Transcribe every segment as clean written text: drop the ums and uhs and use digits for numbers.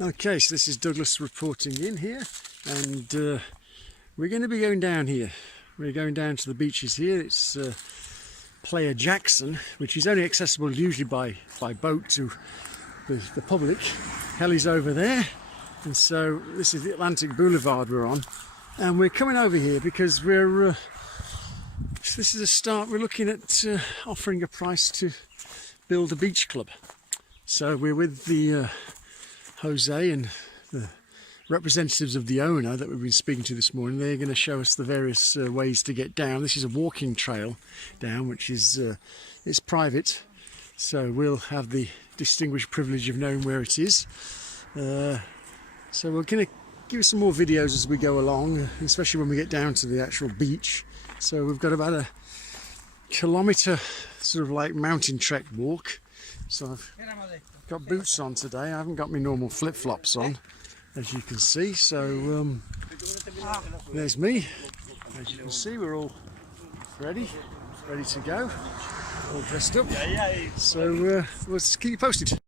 Okay, so this is Douglas reporting in here, and we're going to be going down here. We're going down to the beaches here. It's Playa Jackson, which is only accessible usually by boat to the public. Heli's over there, and so this is the Atlantic Boulevard we're on, and we're coming over here because we're this is a start. We're looking at offering a price to build a beach club. So we're with the Jose and the representatives of the owner that we've been speaking to this morning. They're going to show us the various ways to get down. This is a walking trail down, which is it's private, so we'll have the distinguished privilege of knowing where it is. So we're going to give you some more videos as we go along, especially when we get down to the actual beach. So we've got about a kilometre sort of like mountain trek walk. So I've got boots on today. I haven't got my normal flip-flops on, as you can see. So there's me. As you can see, we're all ready to go, all dressed up. So we'll keep you posted.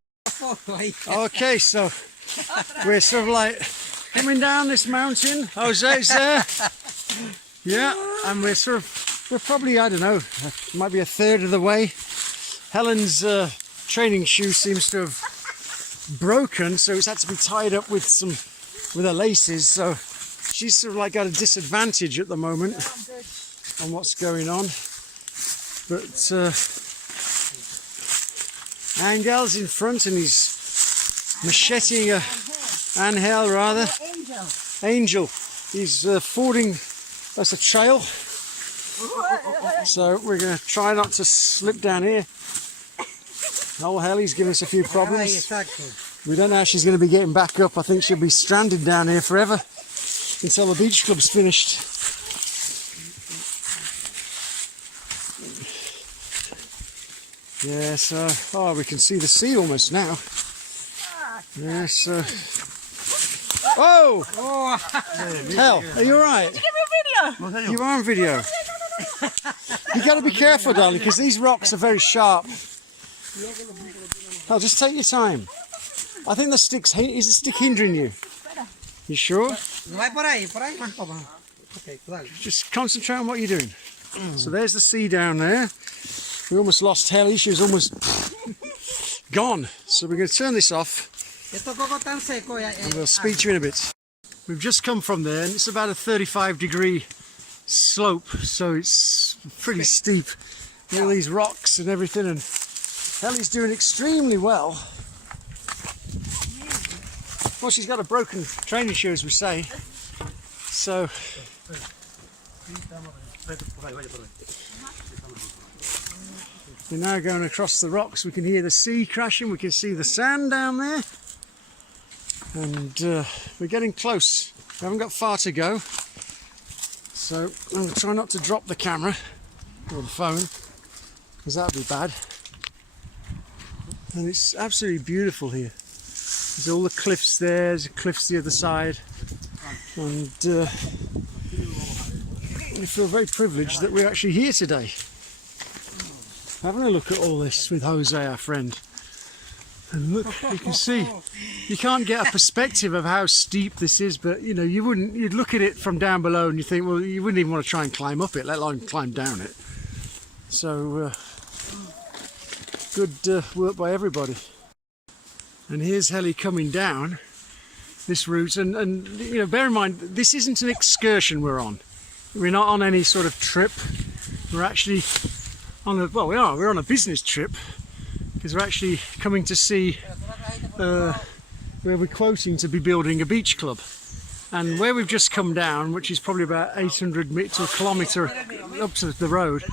Okay, so we're sort of like coming down this mountain. Jose's there. Yeah, and we're probably, I don't know, might be a third of the way. Helen's training shoe seems to have broken, so it's had to be tied up with her laces, so she's sort of like got a disadvantage at the moment on what's going on. But Angel's in front and he's macheting Angel rather. Angel. He's fording us a trail, so we're going to try not to slip down here. Oh hell, he's giving us a few problems. We don't know how she's going to be getting back up. I think she'll be stranded down here forever until the beach club's finished. Yeah, so oh, we can see the sea almost now. Yeah, so oh, hell, are you all right? Did you give me a video? You are on video. You got to be careful, darling, because these rocks are very sharp. Oh, just take your time. I think is the stick hindering you? You sure? Just concentrate on what you're doing. So there's the sea down there. We almost lost Helly. She was almost gone. So we're going to turn this off and we'll speak to you in a bit. We've just come from there and it's about a 35-degree slope, so it's pretty steep. All these rocks and everything, and Ellie's doing extremely well. Well, she's got a broken training shoe, as we say. So we're now going across the rocks. We can hear the sea crashing. We can see the sand down there, and we're getting close. We haven't got far to go, so I'm going to try not to drop the camera or the phone, because that would be bad. And it's absolutely beautiful here. There's all the cliffs there, there's cliffs the other side, and we feel very privileged that we're actually here today, having a look at all this with Jose, our friend. And look, you can see, you can't get a perspective of how steep this is, but you know, you'd look at it from down below and you think, well, you wouldn't even want to try and climb up it, let alone climb down it. So good work by everybody. And here's Helly coming down this route, and you know, bear in mind, this isn't an excursion we're on. We're not on any sort of trip. We're actually on a, well, we're on a business trip, because we're actually coming to see where we're quoting to be building a beach club. And where we've just come down, which is probably about 800 metres to a kilometre up to the road,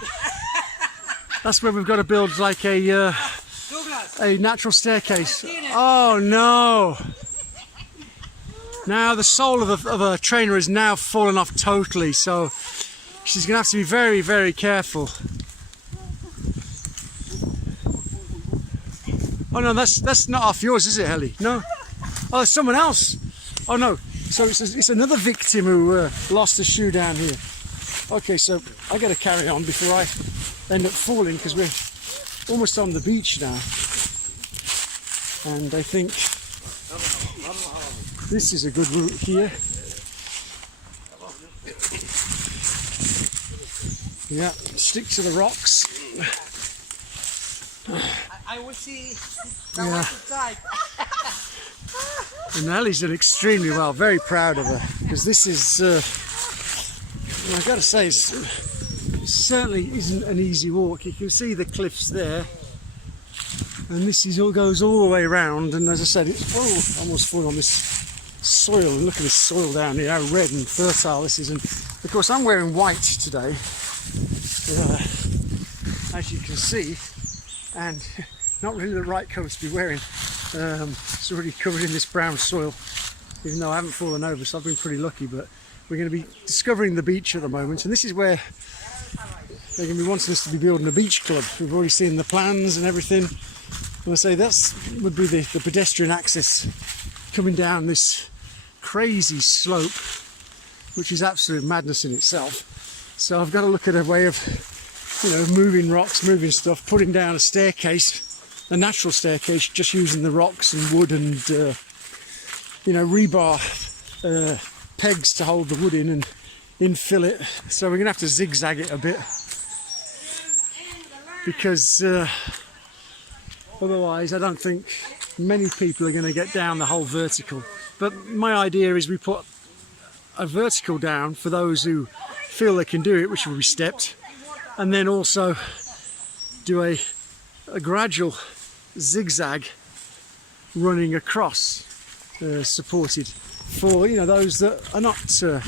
that's where we've got to build like a natural staircase. Oh no! Now the sole of a trainer has now fallen off totally, so she's going to have to be very, very careful. Oh no, that's not off yours, is it, Helly? No? Oh, there's someone else. Oh no, so it's another victim who lost a shoe down here. Okay, so I got to carry on before I end up falling, because we're almost on the beach now. And I think This is a good route here. Yeah, stick to the rocks. I will see. Yeah. And Ellie's done extremely well. Very proud of her, because this is, I've got to say, it certainly isn't an easy walk. You can see the cliffs there, and this is goes all the way around. And as I said, it's I almost falling on this soil. And look at this soil down here, how red and fertile this is. And of course, I'm wearing white today, as you can see, and not really the right colour to be wearing. It's already covered in this brown soil, even though I haven't fallen over, so I've been pretty lucky. But we're going to be discovering the beach at the moment, and this is where they're going to be wanting us to be building a beach club. We've already seen the plans and everything. And I say that would be the pedestrian access coming down this crazy slope, which is absolute madness in itself. So I've got to look at a way of, moving rocks, moving stuff, putting down a staircase, a natural staircase, just using the rocks and wood and rebar pegs to hold the wood in and infill it. So we're gonna have to zigzag it a bit, because otherwise I don't think many people are going to get down the whole vertical. But my idea is we put a vertical down for those who feel they can do it, which will be stepped, and then also do a gradual zigzag running across, supported for those that are not too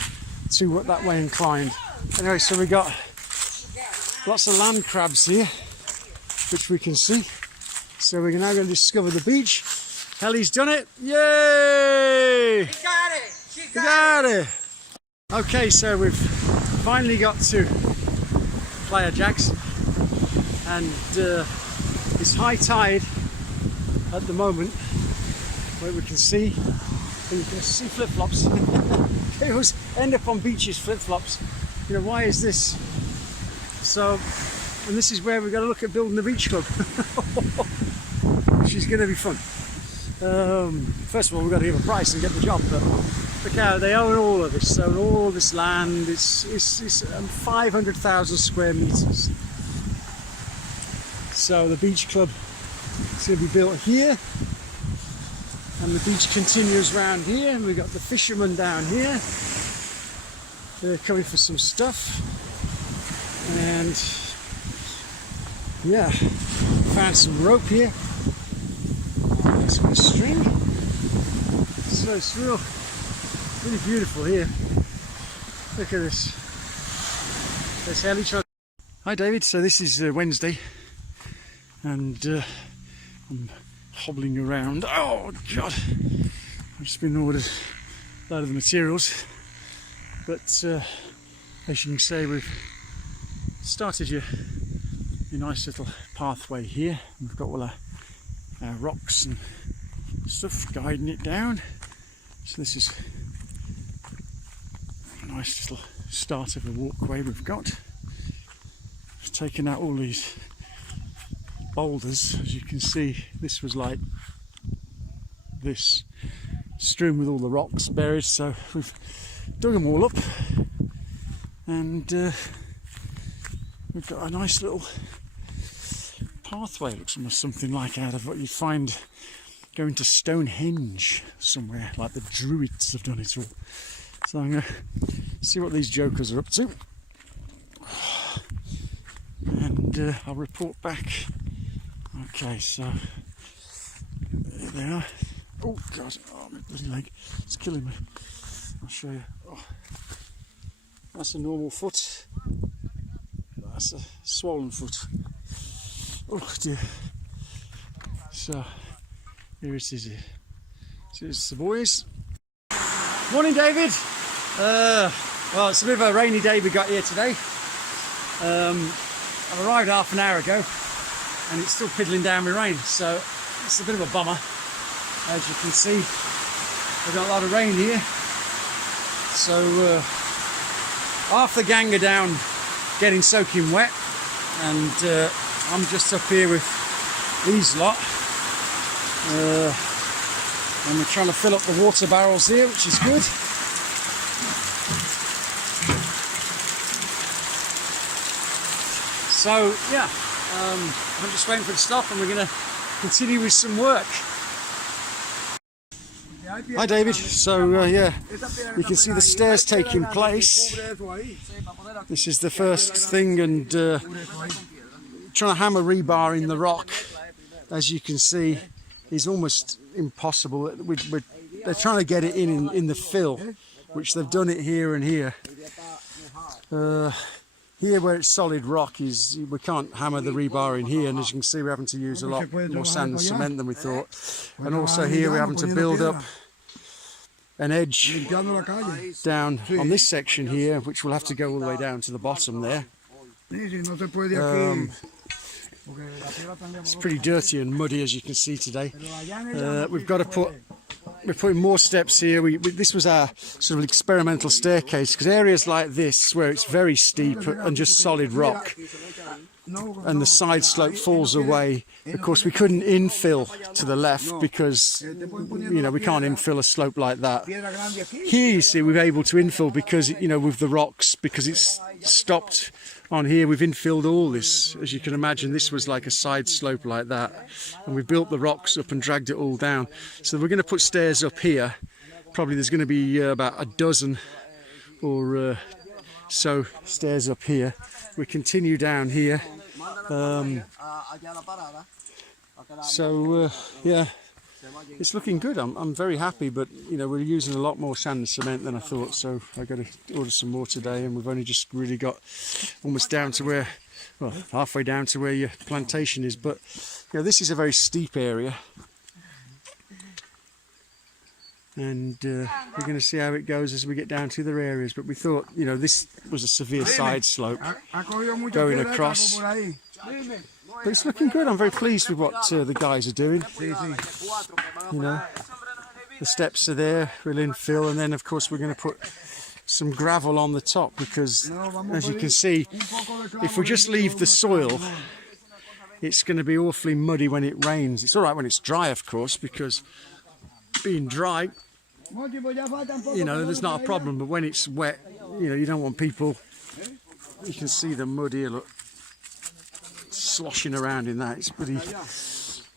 that way inclined. Anyway, so we got lots of land crabs here, which we can see. So we're now going to discover the beach. Ellie's done it! Yay! She got it! She got it! Okay, so we've finally got to Playa Jackson, and it's high tide at the moment, where we can see, and you can see flip-flops. They always end up on beaches, flip-flops. Why is this? So, and this is where we've got to look at building the beach club, which is going to be fun. First of all, we've got to give a price and get the job, but look how they own all of this. So all this land, it's 500,000 square meters. So the beach club is going to be built here, and the beach continues round here, and we've got the fishermen down here. They're coming for some stuff, and yeah, found some rope here, some string. So it's really beautiful here. Look at this. There's Ellie. Hi David, so this is Wednesday, and I'm hobbling around. Oh God, I've just been ordered a load of the materials, but as you can see, we've started your nice little pathway here. We've got all our rocks and stuff guiding it down. So this is a nice little start of a walkway we've got. I've taken out all these boulders. As you can see, this was like this, strewn with all the rocks buried, so we've dug them all up, and we've got a nice little pathway. It looks almost something like out of what you'd find going to Stonehenge somewhere, like the Druids have done it all. So I'm going to see what these jokers are up to, and I'll report back. Okay, so there they are. Oh God, oh my bloody leg, it's killing me. I'll show you. Oh, that's a normal foot, that's a swollen foot. Oh dear. So here it is. Here's the boys. Morning, David. Well, it's a bit of a rainy day we got here today. I've arrived half an hour ago, and it's still piddling down with rain, so it's a bit of a bummer. As you can see, we've got a lot of rain here. So half the gang are down getting soaking wet, and I'm just up here with these lot. And we're trying to fill up the water barrels here, which is good. So yeah, I'm just waiting for it to stop and we're going to continue with some work. Hi David, so yeah, you can see the stairs taking place. This is the first thing, and trying to hammer rebar in the rock, as you can see, is almost impossible. They're trying to get it in the fill, which they've done it here and here. Here where it's solid rock, we can't hammer the rebar in here, and as you can see we're having to use a lot more sand and cement than we thought. And also here we're having to build up an edge down on this section here, which will have to go all the way down to the bottom there. It's pretty dirty and muddy, as you can see today. We're putting more steps here. This was our sort of experimental staircase, because areas like this where it's very steep and just solid rock and the side slope falls away, of course we couldn't infill to the left because we can't infill a slope like that. Here you see we're able to infill because with the rocks, because it's stopped on here, we've infilled all this. As you can imagine, this was like a side slope like that, and we've built the rocks up and dragged it all down. So we're going to put stairs up here. Probably there's going to be about a dozen or so stairs up here. We continue down here. Yeah, it's looking good. I'm very happy, but we're using a lot more sand and cement than I thought, so I got to order some more today, and we've only just really got almost down to where, well, halfway down to where your plantation is. But this is a very steep area, and we're going to see how it goes as we get down to other areas. But we thought this was a severe side slope going across. But it's looking good. I'm very pleased with what the guys are doing. The steps are there, we'll infill, and then of course we're going to put some gravel on the top, because as you can see, if we just leave the soil, it's going to be awfully muddy when it rains. It's all right when it's dry, of course, because being dry, there's not a problem, but when it's wet, you don't want people, you can see the mud here, look, sloshing around in that. It's pretty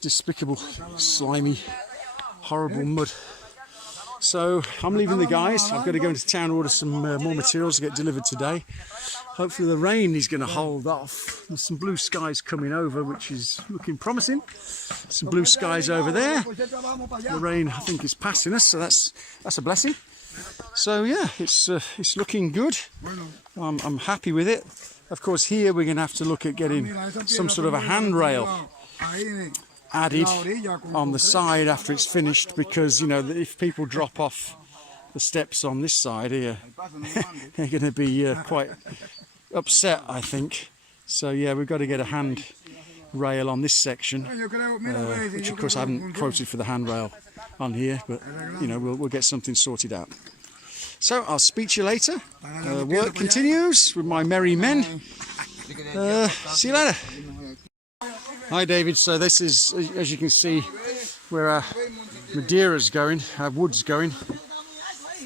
despicable, slimy, horrible mud. So I'm leaving the guys. I've got to go into town and order some more materials to get delivered today. Hopefully the rain is going to hold off. There's some blue skies coming over, which is looking promising. Some blue skies over there. The rain, I think, is passing us, so that's a blessing. So yeah, it's looking good. I'm happy with it. Of course, here we're going to have to look at getting some sort of a handrail added on the side after it's finished, because if people drop off the steps on this side here, they're going to be quite upset, I think. So yeah, we've got to get a handrail on this section, which of course I haven't quoted for the handrail on here, but we'll get something sorted out. So I'll speak to you later. Work continues with my merry men. See you later. Hi David, so this is, as you can see, where our Madeira's going, our wood's going,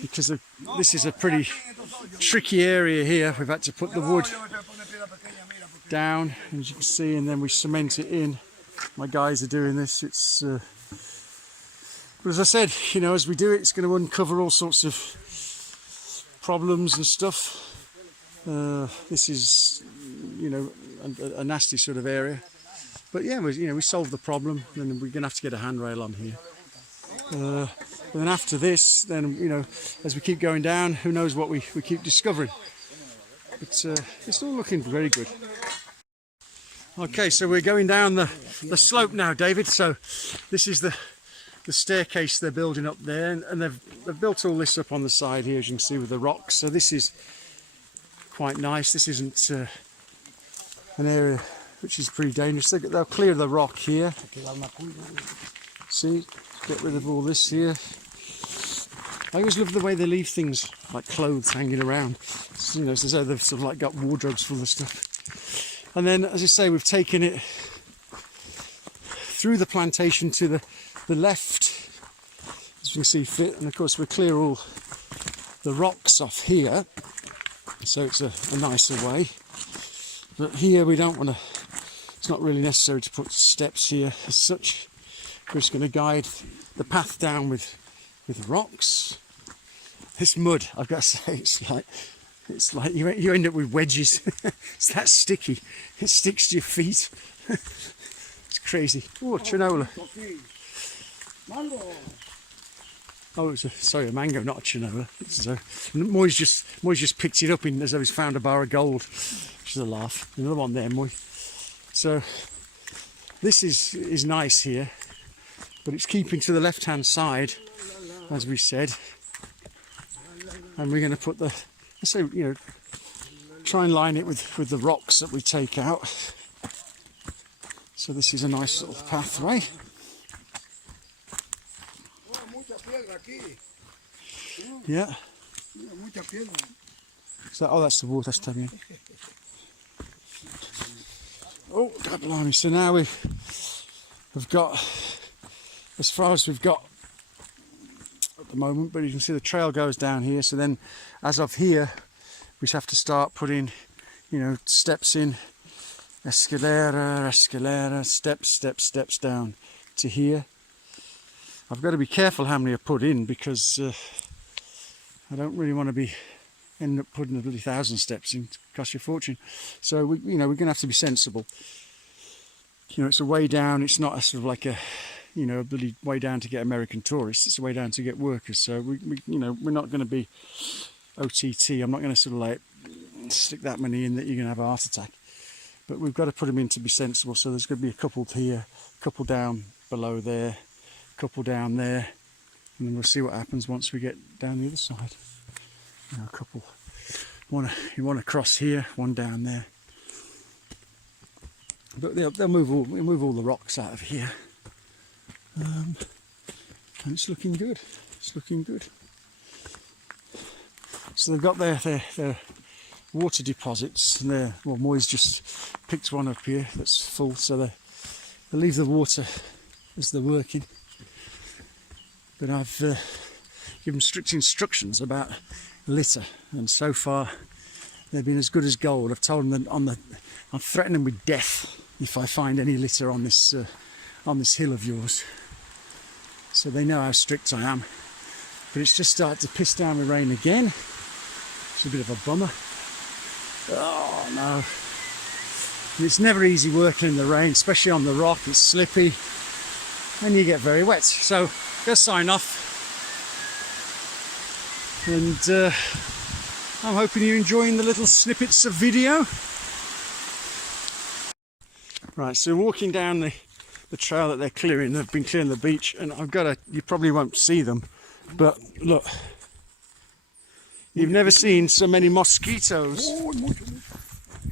because this is a pretty tricky area here. We've had to put the wood down, as you can see, and then we cement it in. My guys are doing this. It's but as I said, as we do it, it's going to uncover all sorts of problems and stuff. This is a nasty sort of area, but yeah, we solved the problem, and we're going to have to get a handrail on here. And then after this, then as we keep going down, who knows what we keep discovering. But it's all looking very good. Okay, so we're going down the slope now, David. So this is the staircase they're building up there, and they've built all this up on the side here, as you can see, with the rocks. So this is quite nice. This isn't an area which is pretty dangerous. They'll clear the rock here. See, get rid of all this here. I always love the way they leave things like clothes hanging around. It's as though they've sort of like got wardrobes full of stuff. And then, as I say, we've taken it through the plantation to the left as you can see fit, and of course we clear all the rocks off here, so it's a nicer way. But here we don't want to, it's not really necessary to put steps here as such. We're just going to guide the path down with rocks. This mud, I've got to say, it's like you end up with wedges. It's that sticky. It sticks to your feet. It's crazy. Oh, chinola. Oh, it's a mango, not a chinola. Moy's just picked it up as though he's found a bar of gold. Which is a laugh. Another one there, Moy. So this is nice here, but it's keeping to the left-hand side, as we said. And we're going to put try and line it with the rocks that we take out. So this is a nice little pathway. Yeah. So, oh, that's the water. That's Tammy. Oh, God blimey. So now we've got as far as we've got at the moment, but you can see the trail goes down here. So then, as of here, we have to start putting, steps in, escalera, steps down to here. I've got to be careful how many I put in because I don't really want to be end up putting 1,000 steps in. It costs you a fortune. So we're going to have to be sensible. It's a way down. It's not a sort of like a bloody way down to get American tourists. It's a way down to get workers. So we're not going to be OTT. I'm not going to sort of like stick that many in that you're going to have a heart attack. But we've got to put them in to be sensible. So there's going to be a couple here, a couple down below there, a couple down there, and then we'll see what happens once we get down the other side. A couple. You want to cross here, one down there. But they'll move all the rocks out of here. And it's looking good. It's looking good. So they've got their water deposits, and Moy's just picked one up here that's full, so they leave the water as they're working. But I've given strict instructions about litter, and so far they've been as good as gold. I've told them that I'm threatening them with death if I find any litter on this hill of yours. So they know how strict I am. But it's just started to piss down with rain again. It's a bit of a bummer. Oh no. And it's never easy working in the rain, especially on the rock. It's slippy and you get very wet. So go sign off. And I'm hoping you're enjoying the little snippets of video. Right, so walking down the trail that they're clearing. They've been clearing the beach, and you probably won't see them, but look, you've never seen so many mosquitoes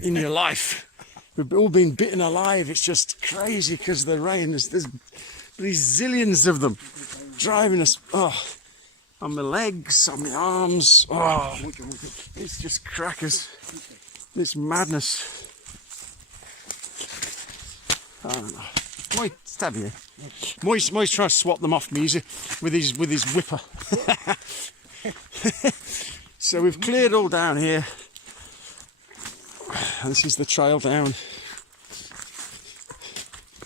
in your life. We've all been bitten alive. It's just crazy because of the rain. There's these zillions of them driving us on my legs, on my arms. Oh, it's just crackers. It's madness. I don't know. Moy, stab you. Moy's trying to swap them off me with his whipper. So we've cleared all down here. This is the trail down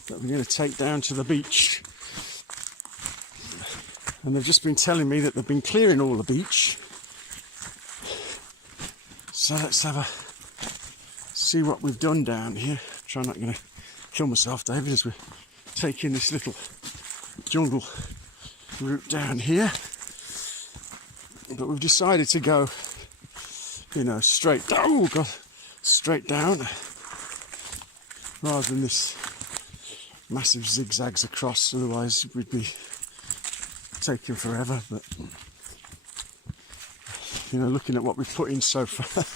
that we're going to take down to the beach. And they've just been telling me that they've been clearing all the beach. So let's see what we've done down here. I'm not going to kill myself, David, as we're taking this little jungle route down here. But we've decided to go, straight down. Oh God, straight down, rather than this massive zigzags across. Otherwise, we'd be taking forever. But looking at what we've put in so far,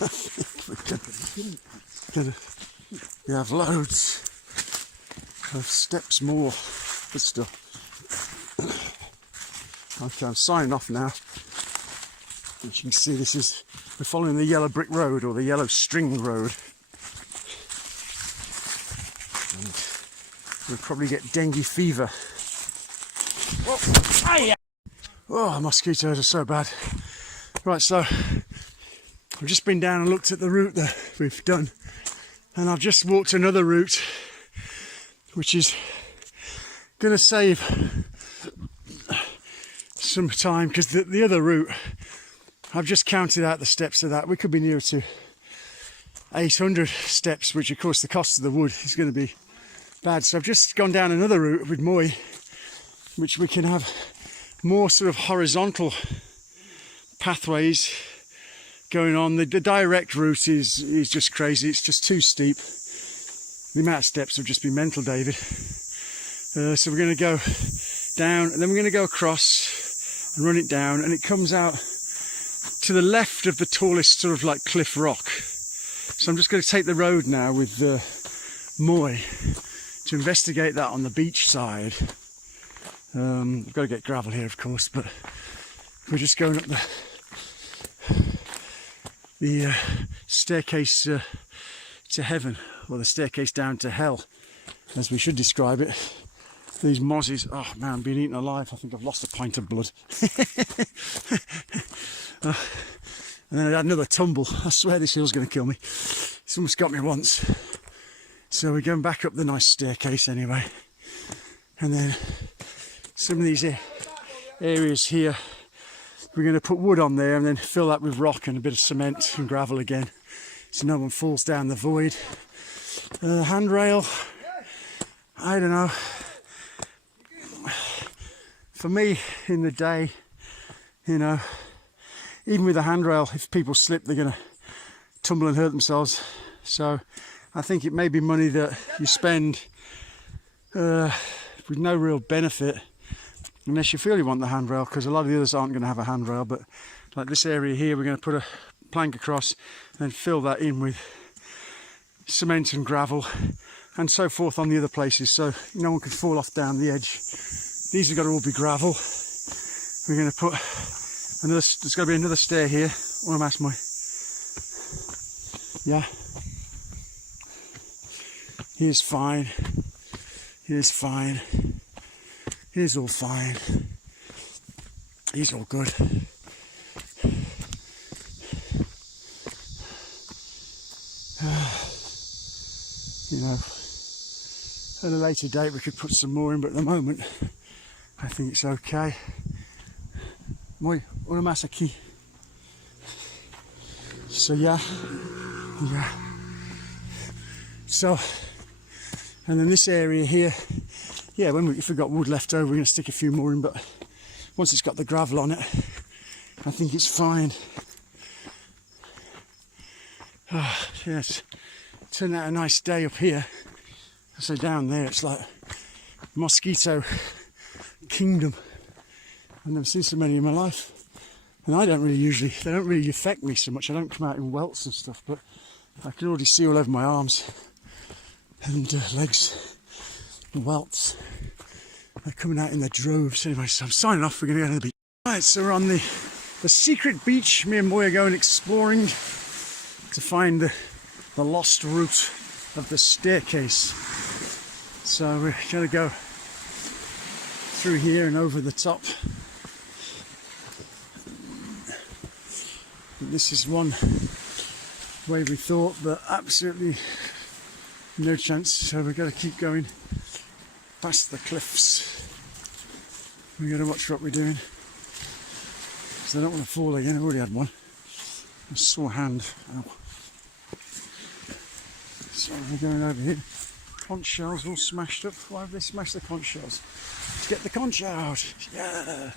we have loads of steps more, but still. Okay, I'm signing off now. As you can see, we're following the yellow brick road, or the yellow string road. And we'll probably get dengue fever. Oh, mosquitoes are so bad. Right, so I've just been down and looked at the route that we've done, and I've just walked another route which is going to save some time, because the other route, I've just counted out the steps of that. We could be nearer to 800 steps, which of course the cost of the wood is going to be bad. So I've just gone down another route with Moy, which we can have more sort of horizontal pathways going on. The direct route is just crazy. It's just too steep. The amount of steps have just been mental, David. So we're going to go down, and then we're going to go across and run it down, and it comes out to the left of the tallest sort of like cliff rock. So I'm just going to take the road now with Moy to investigate that on the beach side. I've got to get gravel here, of course, but we're just going up the staircase to heaven, or the staircase down to hell, as we should describe it. These mozzies, oh man, I'm being eaten alive. I think I've lost a pint of blood. And then I had another tumble. I swear this hill's going to kill me. It's almost got me once. So we're going back up the nice staircase anyway. And then some of these areas here, we're going to put wood on there and then fill that with rock and a bit of cement and gravel again, so no one falls down the void. Handrail, I don't know. For me, in the day, you know, even with a handrail, if people slip, they're going to tumble and hurt themselves. So I think it may be money that you spend with no real benefit, unless you feel you want the handrail, because a lot of the others aren't going to have a handrail. But like this area here, we're going to put a plank across and then fill that in with cement and gravel and so forth on the other places, so no one can fall off down the edge. These have got to all be gravel. We're going to put another, there's got to be another stair here. I want to ask my, yeah, here's fine, here's fine, here's all fine, here's all good. You know, at a later date we could put some more in, but at the moment I think it's okay. Moi, una más aquí. So yeah. So, and then this area here, yeah, if we've got wood left over, we're going to stick a few more in, but once it's got the gravel on it, I think it's fine. Oh, yes, turned out a nice day up here. So down there it's like mosquito kingdom. I've never seen so many in my life, and I don't really they don't really affect me so much. I don't come out in welts and stuff, but I can already see all over my arms and legs and welts. They're coming out in their droves. Anyway, so I'm signing off. We're going to go to the beach. Right, so we're on the secret beach. Me and Moy are going exploring to find the lost route of the staircase. So we're going to go through here and over the top. This is one way we thought, but absolutely no chance. So we've got to keep going past the cliffs. We've got to watch what we're doing, because I don't want to fall again. I've already had one. A sore hand. Ow. So we're going over here. Conch shells all smashed up. Why have they smashed the conch shells? To get the conch out. Yeah.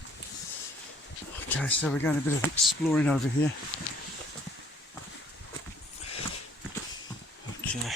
Okay, so we're going a bit of exploring over here. Okay.